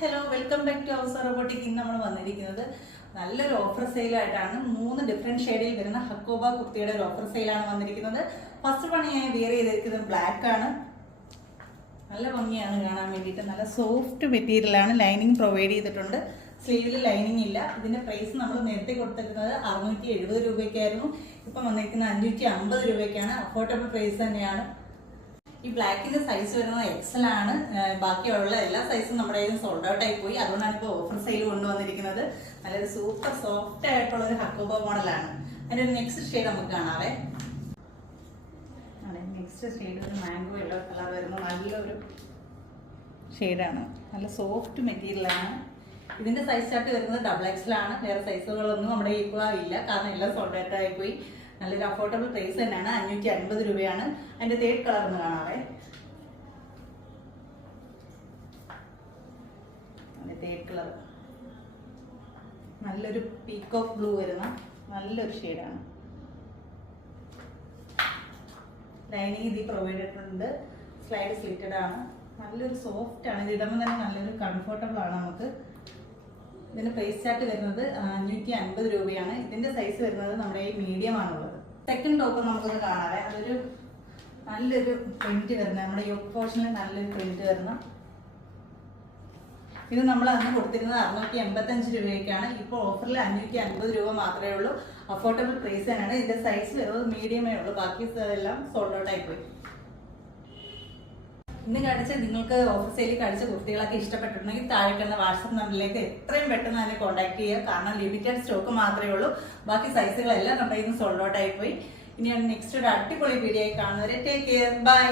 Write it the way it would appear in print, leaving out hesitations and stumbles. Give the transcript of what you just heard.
Hello welcome back to house robotic. ഇന്ന് നമ്മൾ വന്നിരിക്കുന്നത് നല്ലൊരു ഓഫർ സെയിലായിട്ടാണ്. 3 ഡിഫറെന്റ് ഷെയ്ഡിൽ വരുന്ന ഹക്കോബ കുർത്തിയുടെ ഒരു ഓഫർ സെയിലാണ് വന്നിരിക്കുന്നത്. ഫസ്റ്റ് പണി ഞാൻ വെയർ ചെയ്തിരിക്കുന്നത് ബ്ലാക്ക് ആണ്. നല്ല ഭംഗിയാണ് കാണാൻ വേണ്ടിയിട്ട്. നല്ല സോഫ്റ്റ് മെറ്റീരിയലാണ്. ലൈനിങ് പ്രൊവൈഡ് ചെയ്തിട്ടുണ്ട്. സ്ലീവിൽ ലൈനിങ് ഇല്ല. ഇതിന്റെ പ്രൈസ് നമ്മൾ നേരത്തെ കൊടുത്തിരുന്നത് 670 രൂപയ്ക്കായിരുന്നു. ഇപ്പം വന്നിരിക്കുന്നത് 550 രൂപയ്ക്കാണ്. അഫോർഡബിൾ പ്രൈസ് തന്നെയാണ്. ഈ ബ്ലാക്കിന്റെ സൈസ് വരുന്നത് എക്സൽ ആണ്. ബാക്കിയുള്ള എല്ലാ സൈസും നമ്മുടെ കയ്യിൽ സോൾഡ് ഔട്ട് ആയി പോയി. അതുകൊണ്ടാണ് ഇപ്പോൾ ഓഫർ സെയിൽ കൊണ്ടുവന്നിരിക്കുന്നത്. നല്ലൊരു സൂപ്പർ സോഫ്റ്റ് ആയിട്ടുള്ള ഒരു ഹക്കോബ മോഡലാണ്. അതിന്റെ ഒരു നെക്സ്റ്റ് ഷെയ്ഡ് നമുക്ക് കാണാവേ. നെക്സ്റ്റ് ഷെയ്ഡ് ഒരു മാംഗോ യെല്ലോ കളർ വരുന്ന നല്ലൊരു ഷെയ്ഡാണ്. നല്ല സോഫ്റ്റ് മെറ്റീരിയലാണ്. ഇതിന്റെ സൈസ് ചാർട്ട് വരുന്നത് XXL ആണ്. വേറെ സൈസുകളൊന്നും നമ്മുടെ ഇപ്പോൾ ഇല്ല, കാരണം എല്ലാം സോൾഡ് ഔട്ട് ആയി പോയി. നല്ലൊരു അഫോർഡബിൾ പ്രൈസ് തന്നെയാണ്. 550 രൂപയാണ്. അതിന്റെ തേർഡ് കളർ ഒന്ന് കാണാവേ. തേർഡ് കളർ നല്ലൊരു പീകോക്ക് ബ്ലൂ വരുന്ന നല്ലൊരു ഷെയ്ഡാണ്. ലൈനിങ് ഇതിൽ പ്രൊവൈഡ് ചെയ്തിട്ടുണ്ട്. സ്ലൈഡ് സ്ലിറ്റഡ് ആണ്. നല്ലൊരു സോഫ്റ്റ് ആണ്. ഇത് ഇടുമ്പോൾ തന്നെ നല്ലൊരു കംഫർട്ടബിൾ ആണ് നമുക്ക്. ഇതിന്റെ പ്രൈസ് ചാർട്ട് വരുന്നത് 550 രൂപയാണ്. ഇതിന്റെ സൈസ് വരുന്നത് നമ്മുടെ ഈ മീഡിയം ആണുള്ളത്. സെക്കൻഡ് ടോപ്പ് നമുക്കൊന്ന് കാണാവേ. അതൊരു നല്ലൊരു പ്രിന്റ് വരുന്ന, നമ്മുടെ യോക്ക് പോർഷനിൽ നല്ലൊരു പ്രിന്റ് വരുന്ന. ഇത് നമ്മൾ അന്ന് കൊടുത്തിരുന്നത് 685 രൂപയ്ക്കാണ്. ഇപ്പോൾ ഓഫറിൽ 550 രൂപ മാത്രമേ ഉള്ളൂ. അഫോർഡബിൾ പ്രൈസ് തന്നെയാണ്. ഇതിന്റെ സൈസ് വരുന്നത് മീഡിയമേ ഉള്ളൂ. ബാക്കി എല്ലാം സോൾഡ് ഔട്ട് ആയിപ്പോയി. ഇന്ന് കാണിച്ച നിങ്ങൾക്ക് ഓഫർ സെയിൽ കാണിച്ച കുർത്തികളൊക്കെ ഇഷ്ടപ്പെട്ടിട്ടുണ്ടെങ്കിൽ താഴെ കിടന്ന വാട്സപ്പ് നമ്പറിലേക്ക് എത്രയും പെട്ടെന്ന് തന്നെ കോൺടാക്ട് ചെയ്യുക. കാരണം ലിമിറ്റഡ് സ്റ്റോക്ക് മാത്രമേ ഉള്ളൂ. ബാക്കി സൈസുകളെല്ലാം നമ്മുടെ ഇന്ന് സോൾഡ് ഔട്ട് ആയിപ്പോയി. ഇനി നെക്സ്റ്റ് ഒരു അടിപൊളി വീഡിയോ ആയി കാണുന്നവരെ ടേക്ക് കെയർ, ബൈ.